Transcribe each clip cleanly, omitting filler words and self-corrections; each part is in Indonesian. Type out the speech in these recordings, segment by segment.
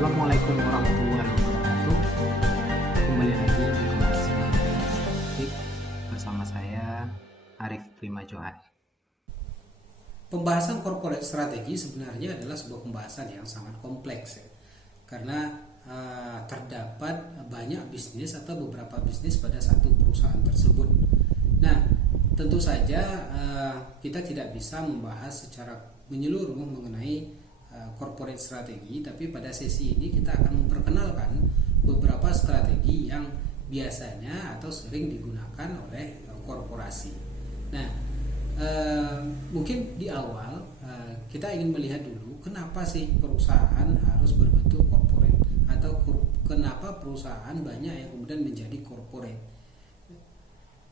Assalamualaikum warahmatullahi wabarakatuh. Kembali lagi di kelas Statistik bersama saya Arif Prima Johan. Pembahasan corporate strategi sebenarnya adalah sebuah pembahasan yang sangat kompleks ya. Karena terdapat banyak bisnis atau beberapa bisnis pada satu perusahaan tersebut. Nah, tentu saja kita tidak bisa membahas secara menyeluruh mengenai corporate strategi, tapi pada sesi ini kita akan memperkenalkan beberapa strategi yang biasanya atau sering digunakan oleh korporasi. Nah, mungkin di awal kita ingin melihat dulu kenapa sih perusahaan harus berbentuk corporate atau kenapa perusahaan banyak yang kemudian menjadi corporate.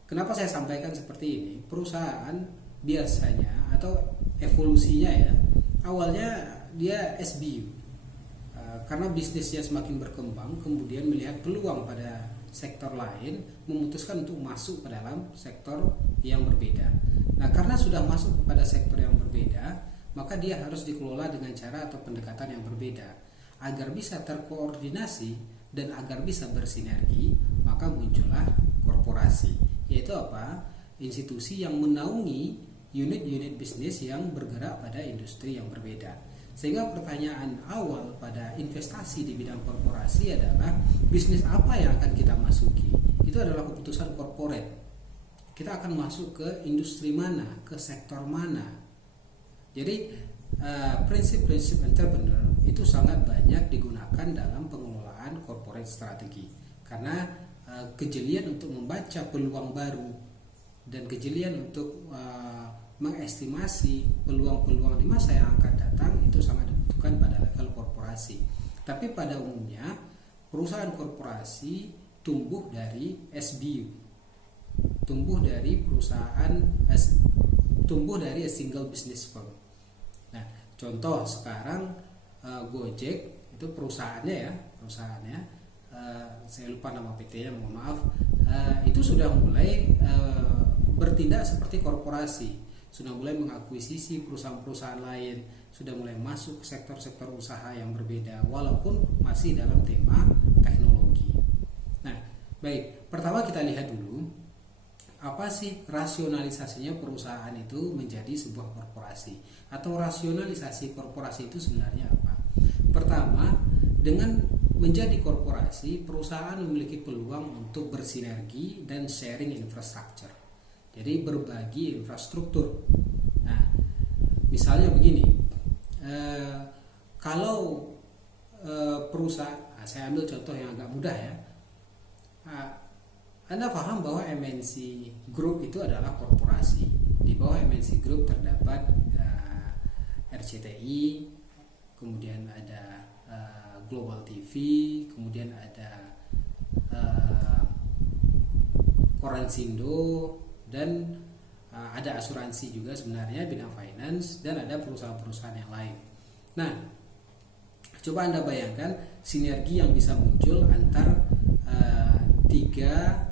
Kenapa saya sampaikan seperti ini? Perusahaan biasanya atau evolusinya ya, awalnya dia SBU karena bisnisnya semakin berkembang, kemudian melihat peluang pada sektor lain, memutuskan untuk masuk ke dalam sektor yang berbeda. Nah, karena sudah masuk kepada sektor yang berbeda, maka dia harus dikelola dengan cara atau pendekatan yang berbeda agar bisa terkoordinasi dan agar bisa bersinergi. Maka muncullah korporasi, yaitu apa? Institusi yang menaungi unit-unit bisnis yang bergerak pada industri yang berbeda. Sehingga pertanyaan awal pada investasi di bidang korporasi adalah bisnis apa yang akan kita masuki. Itu adalah keputusan corporate. Kita akan masuk ke industri mana, ke sektor mana. Jadi prinsip-prinsip entrepreneur itu sangat banyak digunakan dalam pengelolaan corporate strategi. Karena kejelian untuk membaca peluang baru dan kejelian untuk mengestimasi peluang-peluang di masa yang akan datang itu sangat dibutuhkan pada level korporasi. Tapi pada umumnya perusahaan korporasi tumbuh dari SBU, tumbuh dari a single business firm. Nah, contoh sekarang Gojek itu perusahaannya, saya lupa nama PT-nya, mohon maaf, itu sudah mulai bertindak seperti korporasi. Sudah mulai mengakuisisi perusahaan-perusahaan lain, sudah mulai masuk ke sektor-sektor usaha yang berbeda walaupun masih dalam tema teknologi. Nah, baik, pertama kita lihat dulu apa sih rasionalisasinya perusahaan itu menjadi sebuah korporasi, atau rasionalisasi korporasi itu sebenarnya apa? Pertama, dengan menjadi korporasi, perusahaan memiliki peluang untuk bersinergi dan sharing infrastructure. Jadi berbagi infrastruktur. Nah, misalnya begini, kalau perusahaan, saya ambil contoh yang agak mudah ya. Anda paham bahwa MNC Group itu adalah korporasi. Di bawah MNC Group terdapat RCTI, kemudian ada Global TV, kemudian ada Koransindo, dan ada asuransi juga sebenarnya, bidang finance, dan ada perusahaan-perusahaan yang lain. Nah, coba Anda bayangkan sinergi yang bisa muncul antar tiga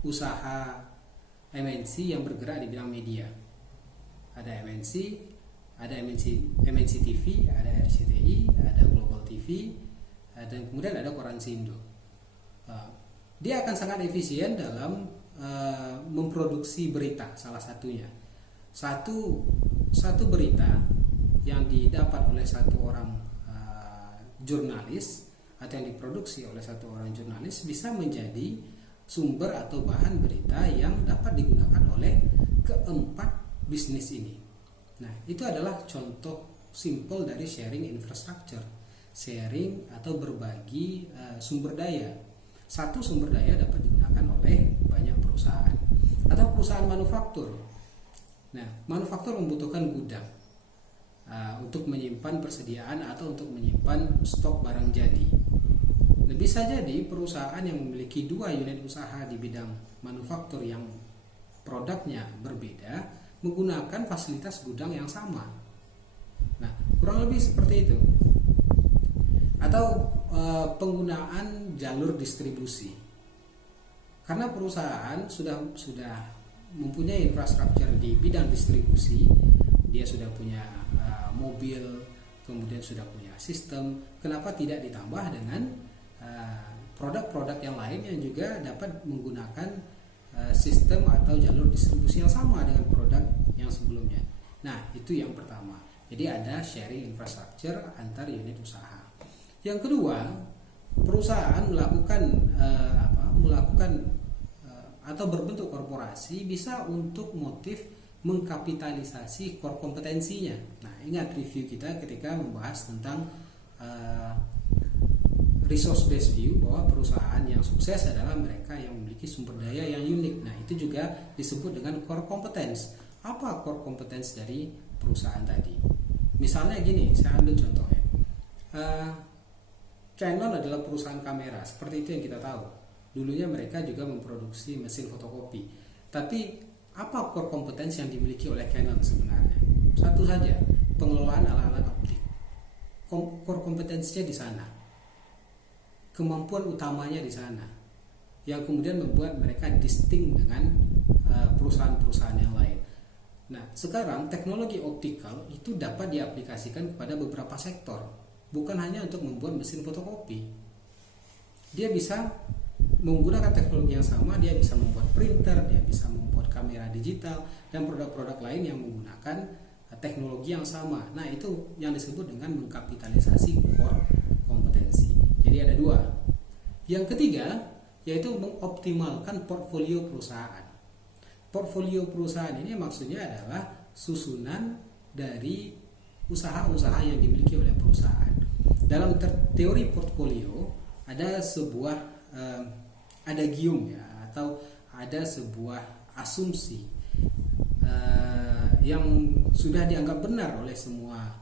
usaha MNC yang bergerak di bidang media. Ada MNC TV, ada RCTI, ada Global TV, dan kemudian ada Koransindo. Dia akan sangat efisien dalam memproduksi berita, salah satunya. Satu berita yang didapat oleh satu orang jurnalis atau yang diproduksi oleh satu orang jurnalis bisa menjadi sumber atau bahan berita yang dapat digunakan oleh keempat bisnis ini. Nah, itu adalah contoh simple dari sharing infrastructure, sharing atau berbagi sumber daya. Satu sumber daya dapat digunakan oleh banyak perusahaan. Atau perusahaan manufaktur. Nah, manufaktur membutuhkan gudang untuk menyimpan persediaan atau untuk menyimpan stok barang jadi. Nah, bisa jadi perusahaan yang memiliki dua unit usaha di bidang manufaktur yang produknya berbeda menggunakan fasilitas gudang yang sama. Nah, kurang lebih seperti itu. Atau penggunaan jalur distribusi. Karena perusahaan sudah mempunyai infrastruktur di bidang distribusi, dia sudah punya mobil, kemudian sudah punya sistem, kenapa tidak ditambah dengan produk-produk yang lain yang juga dapat menggunakan sistem atau jalur distribusi yang sama dengan produk yang sebelumnya. Nah, itu yang pertama. Jadi ada sharing infrastructure antar unit usaha. Yang kedua, perusahaan melakukan atau berbentuk korporasi bisa untuk motif mengkapitalisasi core kompetensinya. Nah, ingat review kita ketika membahas tentang resource based view, bahwa perusahaan yang sukses adalah mereka yang memiliki sumber daya yang unik. Nah, itu juga disebut dengan core competence. Apa core competence dari perusahaan tadi? Misalnya gini, saya ambil contoh ya. Canon adalah perusahaan kamera, seperti itu yang kita tahu. Dulunya mereka juga memproduksi mesin fotokopi. Tapi apa core competence yang dimiliki oleh Canon sebenarnya? Satu saja, pengelolaan alat-alat optik. Core kompetensinya di sana. Kemampuan utamanya di sana. Yang kemudian membuat mereka distinct dengan perusahaan-perusahaan yang lain. Nah, sekarang teknologi optikal itu dapat diaplikasikan kepada beberapa sektor. Bukan hanya untuk membuat mesin fotokopi. Dia bisa menggunakan teknologi yang sama, dia bisa membuat printer, dia bisa membuat kamera digital, dan produk-produk lain yang menggunakan teknologi yang sama. Nah, itu yang disebut dengan mengkapitalisasi core kompetensi. Jadi ada dua. Yang ketiga, yaitu mengoptimalkan portfolio perusahaan. Portfolio perusahaan ini maksudnya adalah susunan dari usaha-usaha yang dimiliki oleh perusahaan. Dalam teori portfolio ada sebuah adagium ya, atau ada sebuah asumsi yang sudah dianggap benar oleh semua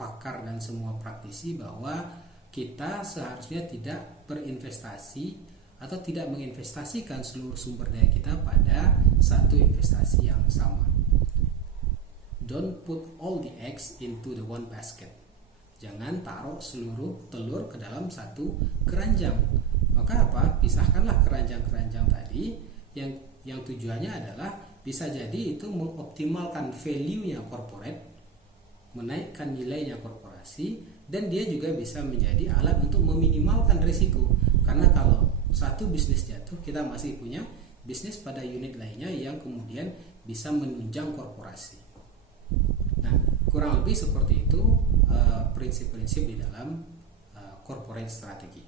pakar dan semua praktisi, bahwa kita seharusnya tidak berinvestasi atau tidak menginvestasikan seluruh sumber daya kita pada satu investasi yang sama. Don't put all the eggs into the one basket. Jangan taruh seluruh telur ke dalam satu keranjang. Maka apa? Pisahkanlah keranjang-keranjang tadi yang tujuannya adalah bisa jadi itu mengoptimalkan value-nya corporate, menaikkan nilainya korporasi, dan dia juga bisa menjadi alat untuk meminimalkan risiko. Karena kalau satu bisnis jatuh, kita masih punya bisnis pada unit lainnya yang kemudian bisa menunjang korporasi. Nah, kurang lebih seperti itu prinsip-prinsip di dalam corporate strategy.